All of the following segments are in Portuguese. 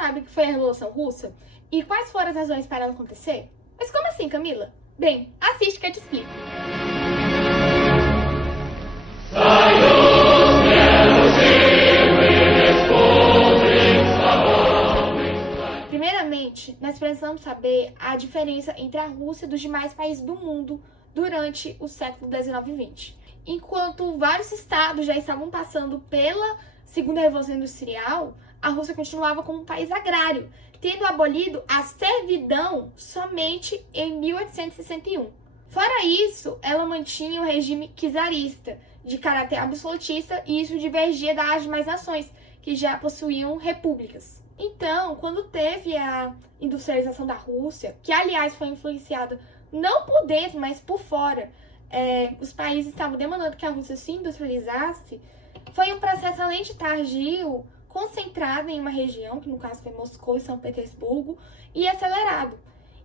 sabe o que foi a Revolução Russa? E quais foram as razões para ela acontecer? Mas como assim, Camila? Bem, assiste que eu te explico. Primeiramente, nós precisamos saber a diferença entre a Rússia e dos demais países do mundo durante o século XIX e XX. Enquanto vários estados já estavam passando pela Segunda Revolução Industrial, a Rússia continuava como um país agrário, tendo abolido a servidão somente em 1861. Fora isso, ela mantinha o regime czarista, de caráter absolutista, e isso divergia das demais nações, que já possuíam repúblicas. Então, quando teve a industrialização da Rússia, que aliás foi influenciada não por dentro, mas por fora, os países estavam demandando que a Rússia se industrializasse, foi um processo além de tardio, concentrado em uma região, que no caso foi Moscou e São Petersburgo, e acelerado.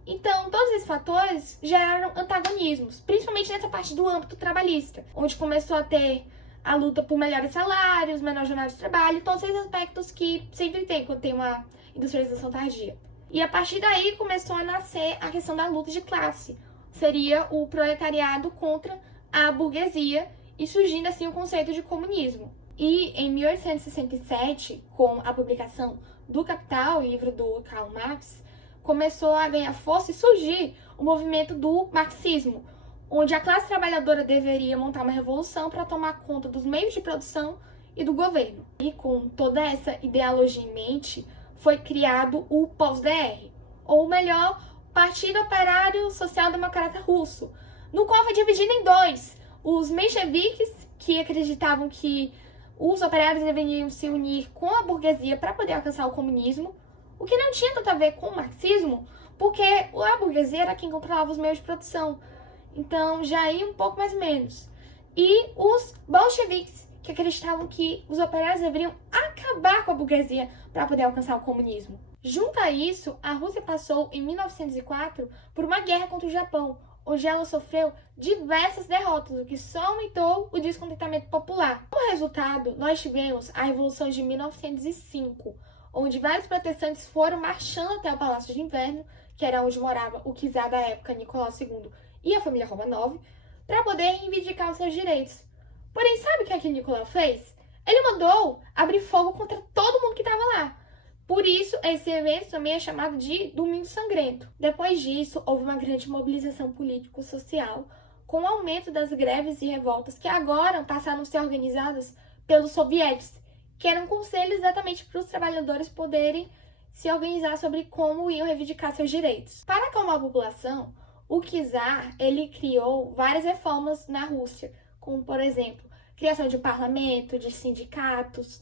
Então, todos esses fatores geraram antagonismos, principalmente nessa parte do âmbito trabalhista, onde começou a ter a luta por melhores salários, menor jornada de trabalho, todos esses aspectos que sempre tem quando tem uma industrialização tardia. E a partir daí começou a nascer a questão da luta de classe. Seria o proletariado contra a burguesia e surgindo assim o conceito de comunismo. E em 1867, com a publicação do Capital, livro do Karl Marx, começou a ganhar força e surgir o movimento do marxismo, onde a classe trabalhadora deveria montar uma revolução para tomar conta dos meios de produção e do governo. E com toda essa ideologia em mente, foi criado o POSDR, ou melhor, Partido Operário Social Democrata Russo, no qual foi dividido em dois: os mencheviques, que acreditavam que os operários deveriam se unir com a burguesia para poder alcançar o comunismo, o que não tinha tanto a ver com o marxismo, porque a burguesia era quem controlava os meios de produção. Então já ia um pouco mais ou menos. E os bolcheviques, que acreditavam que os operários deveriam acabar com a burguesia para poder alcançar o comunismo. Junto a isso, a Rússia passou, em 1904, por uma guerra contra o Japão, onde ela sofreu diversas derrotas, o que só aumentou o descontentamento popular. Como resultado, nós tivemos a Revolução de 1905, onde vários protestantes foram marchando até o Palácio de Inverno, que era onde morava o czar da época, Nicolau II, e a família Romanov, para poder reivindicar os seus direitos. Porém, sabe o que aquele Nicolau fez? Ele mandou abrir fogo contra todo mundo que estava lá. Por isso, esse evento também é chamado de Domingo Sangrento. Depois disso, houve uma grande mobilização político-social, com o aumento das greves e revoltas que agora passaram a ser organizadas pelos sovietes, que eram conselhos exatamente para os trabalhadores poderem se organizar sobre como iam reivindicar seus direitos. Para acalmar a população, o czar ele criou várias reformas na Rússia, como, por exemplo, criação de um parlamento, de sindicatos,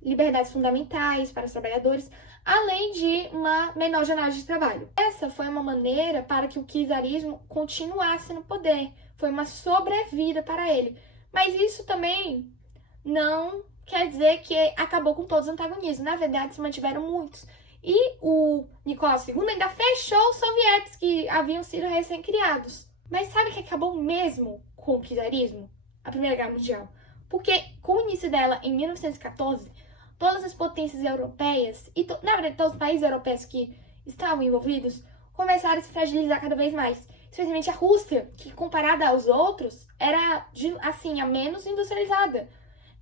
liberdades fundamentais para os trabalhadores, além de uma menor jornada de trabalho. Essa foi uma maneira para que o czarismo continuasse no poder, foi uma sobrevida para ele. Mas isso também não quer dizer que acabou com todos os antagonismos. Na verdade, se mantiveram muitos. E o Nicolau II ainda fechou os sovietes que haviam sido recém-criados. Mas sabe o que acabou mesmo com o czarismo? A Primeira Guerra Mundial. Porque com o início dela, em 1914, todas as potências europeias, e na verdade todos os países europeus que estavam envolvidos, começaram a se fragilizar cada vez mais. Especialmente a Rússia, que comparada aos outros, era assim, a menos industrializada.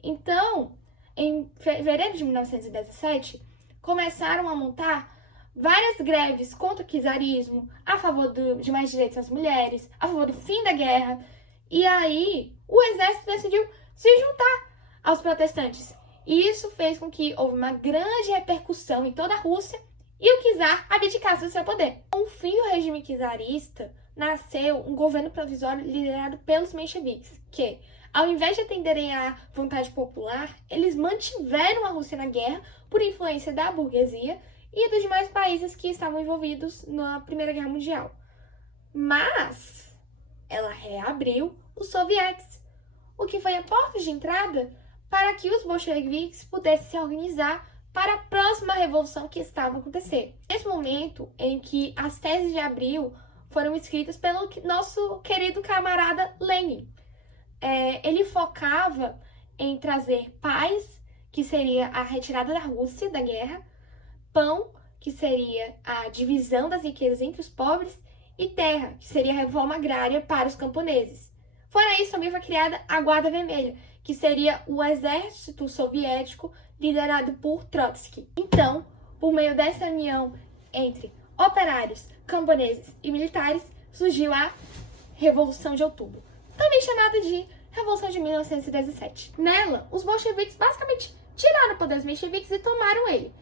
Então, em fevereiro de 1917, começaram a montar várias greves contra o czarismo, a favor de mais direitos às mulheres, a favor do fim da guerra. E aí, o exército decidiu se juntar aos protestantes. E isso fez com que houve uma grande repercussão em toda a Rússia e o czar abdicasse do seu poder. Com o fim do regime czarista, nasceu um governo provisório liderado pelos mencheviques, que, ao invés de atenderem à vontade popular, eles mantiveram a Rússia na guerra por influência da burguesia e dos demais países que estavam envolvidos na Primeira Guerra Mundial. Mas ela reabriu os sovietes, o que foi a porta de entrada para que os bolcheviques pudessem se organizar para a próxima revolução que estava a acontecer. Nesse momento em que as teses de Abril foram escritas pelo nosso querido camarada Lenin. Ele focava em trazer paz, que seria a retirada da Rússia da guerra, pão, que seria a divisão das riquezas entre os pobres, e terra, que seria a reforma agrária para os camponeses. Fora isso, também foi criada a Guarda Vermelha, que seria o exército soviético liderado por Trotsky. Então, por meio dessa união entre operários, camponeses e militares, surgiu a Revolução de Outubro, também chamada de Revolução de 1917. Nela, os bolcheviques basicamente tiraram o poder dos mencheviques e tomaram ele.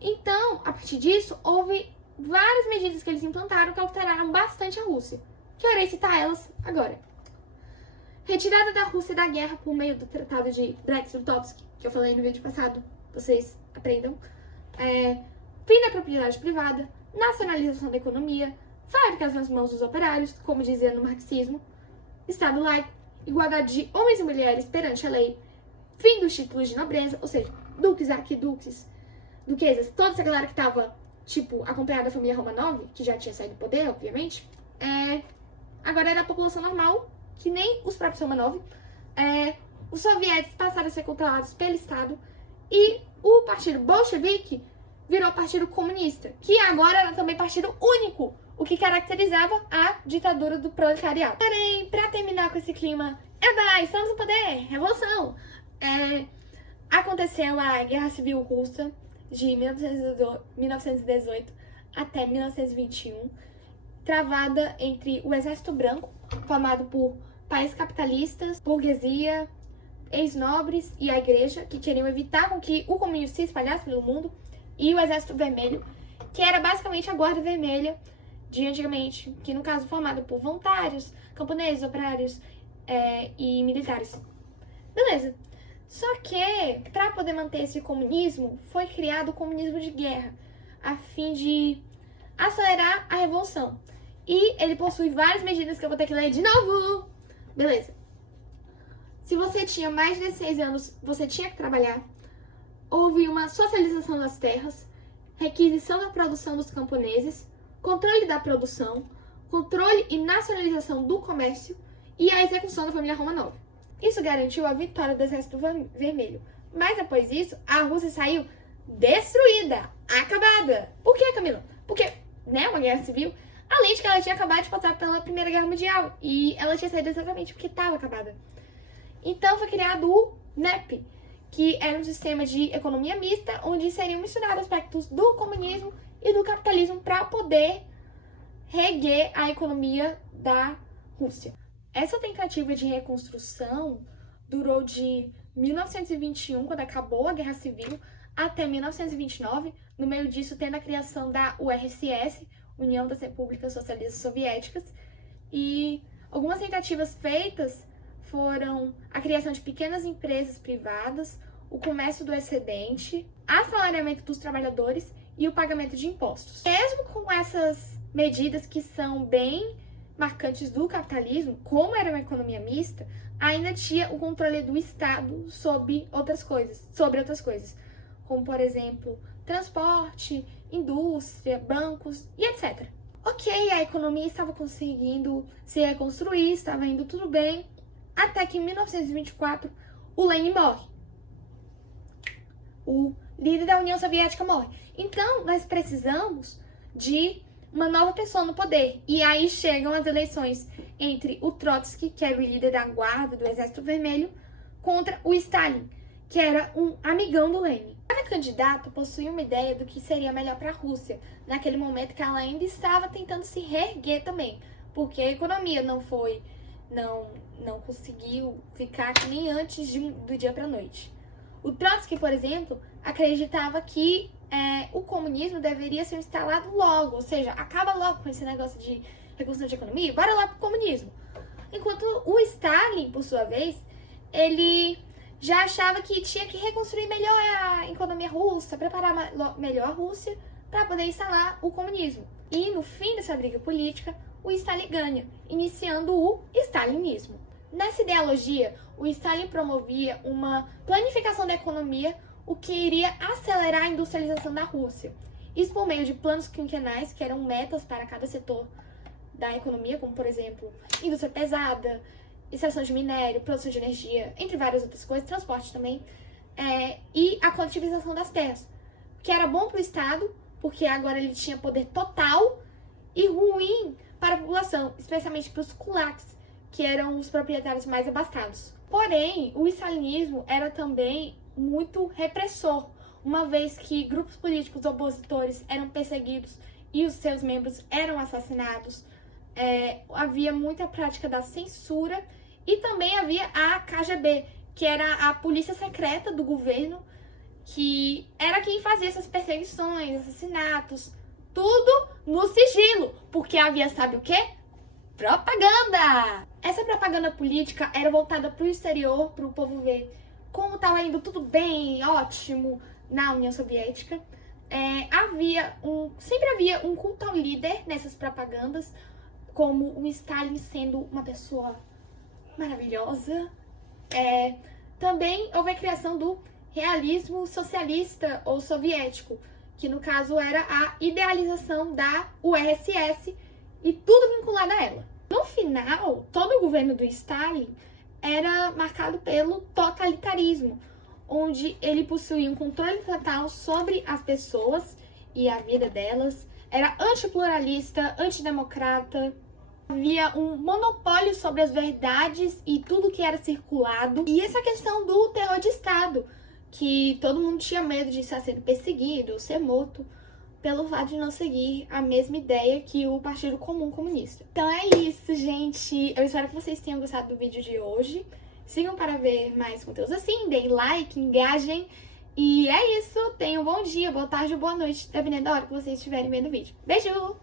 Então, a partir disso, houve várias medidas que eles implantaram que alteraram bastante a Rússia, que eu irei citar elas agora. Retirada da Rússia da guerra por meio do Tratado de Brest-Litovsk, que eu falei no vídeo passado, vocês aprendam. Fim da propriedade privada, nacionalização da economia, fábricas nas mãos dos operários, como dizia no marxismo, Estado laico, igualdade de homens e mulheres perante a lei, fim dos títulos de nobreza, ou seja, duques, arquiduques, duquesas, toda essa galera que estava, acompanhada da família Romanov, que já tinha saído do poder, obviamente, agora era a população normal, que nem os próprios Romanov. Os soviéticos passaram a ser controlados pelo Estado e o partido bolchevique virou partido comunista, que agora era também partido único, o que caracterizava a ditadura do proletariado. Porém, para terminar com esse clima, estamos no poder, revolução, aconteceu a Guerra Civil Russa de 1918 até 1921, travada entre o Exército Branco, formado por países capitalistas, burguesia, ex-nobres e a igreja, que queriam evitar com que o comunismo se espalhasse pelo mundo, e o Exército Vermelho, que era basicamente a Guarda Vermelha de antigamente, que no caso formada por voluntários, camponeses, operários e militares. Beleza. Só que, para poder manter esse comunismo, foi criado o comunismo de guerra, a fim de acelerar a revolução. E ele possui várias medidas que eu vou ter que ler de novo. Beleza. Se você tinha mais de 16 anos, você tinha que trabalhar. Houve uma socialização das terras, requisição da produção dos camponeses, controle da produção, controle e nacionalização do comércio e a execução da família Romanov. Isso garantiu a vitória do Exército Vermelho. Mas após isso, a Rússia saiu destruída, acabada. Por que, Camila? Porque, uma guerra civil, além de que ela tinha acabado de passar pela Primeira Guerra Mundial e ela tinha saído exatamente porque estava acabada. Então foi criado o NEP, que era um sistema de economia mista, onde seriam misturados aspectos do comunismo e do capitalismo para poder reerguer a economia da Rússia. Essa tentativa de reconstrução durou de 1921, quando acabou a Guerra Civil, até 1929, no meio disso tendo a criação da URSS, União das Repúblicas Socialistas Soviéticas, e algumas tentativas feitas foram a criação de pequenas empresas privadas, o comércio do excedente, assalariamento dos trabalhadores e o pagamento de impostos. Mesmo com essas medidas que são bem marcantes do capitalismo, como era uma economia mista, ainda tinha o controle do Estado sobre outras coisas, como, por exemplo, transporte, indústria, bancos e etc. Ok, a economia estava conseguindo se reconstruir, estava indo tudo bem, até que em 1924 o Lenin morre. O líder da União Soviética morre. Então, nós precisamos de uma nova pessoa no poder. E aí chegam as eleições entre o Trotsky, que era o líder da guarda do Exército Vermelho, contra o Stalin, que era um amigão do Lenin. Cada candidato possuía uma ideia do que seria melhor para a Rússia, naquele momento que ela ainda estava tentando se reerguer também, porque a economia não conseguiu ficar que nem antes do dia para a noite. O Trotsky, por exemplo, acreditava que o comunismo deveria ser instalado logo, ou seja, acaba logo com esse negócio de reconstrução de economia, bora lá pro comunismo. Enquanto o Stalin, por sua vez, ele já achava que tinha que reconstruir melhor a economia russa, preparar melhor a Rússia para poder instalar o comunismo. E no fim dessa briga política, o Stalin ganha, iniciando o stalinismo. Nessa ideologia, o Stalin promovia uma planificação da economia, o que iria acelerar a industrialização da Rússia. Isso por meio de planos quinquenais, que eram metas para cada setor da economia, como, por exemplo, indústria pesada, extração de minério, produção de energia, entre várias outras coisas, transporte também, e a coletivização das terras, que era bom para o Estado, porque agora ele tinha poder total, e ruim para a população, especialmente para os kulaks, que eram os proprietários mais abastados. Porém, o stalinismo era também muito repressor, uma vez que grupos políticos opositores eram perseguidos e os seus membros eram assassinados. Havia muita prática da censura e também havia a KGB, que era a polícia secreta do governo, que era quem fazia essas perseguições, assassinatos, tudo no sigilo, porque havia, sabe o quê? Propaganda! Essa propaganda política era voltada para o exterior, para o povo ver como estava indo tudo bem, ótimo, na União Soviética. Sempre havia um culto ao líder nessas propagandas, como o Stalin sendo uma pessoa maravilhosa. Também houve a criação do realismo socialista ou soviético, que no caso era a idealização da URSS e tudo vinculado a ela. No final, todo o governo do Stalin era marcado pelo totalitarismo, onde ele possuía um controle total sobre as pessoas e a vida delas, era antipluralista, antidemocrata, havia um monopólio sobre as verdades e tudo que era circulado, e essa questão do terror de Estado, que todo mundo tinha medo de estar sendo perseguido ou ser morto pelo fato de não seguir a mesma ideia que o Partido Comum Comunista. Então é isso, gente. Eu espero que vocês tenham gostado do vídeo de hoje. Sigam para ver mais conteúdos assim, deem like, engajem. E é isso. Tenham um bom dia, boa tarde ou boa noite, dependendo da hora que vocês estiverem vendo o vídeo. Beijo!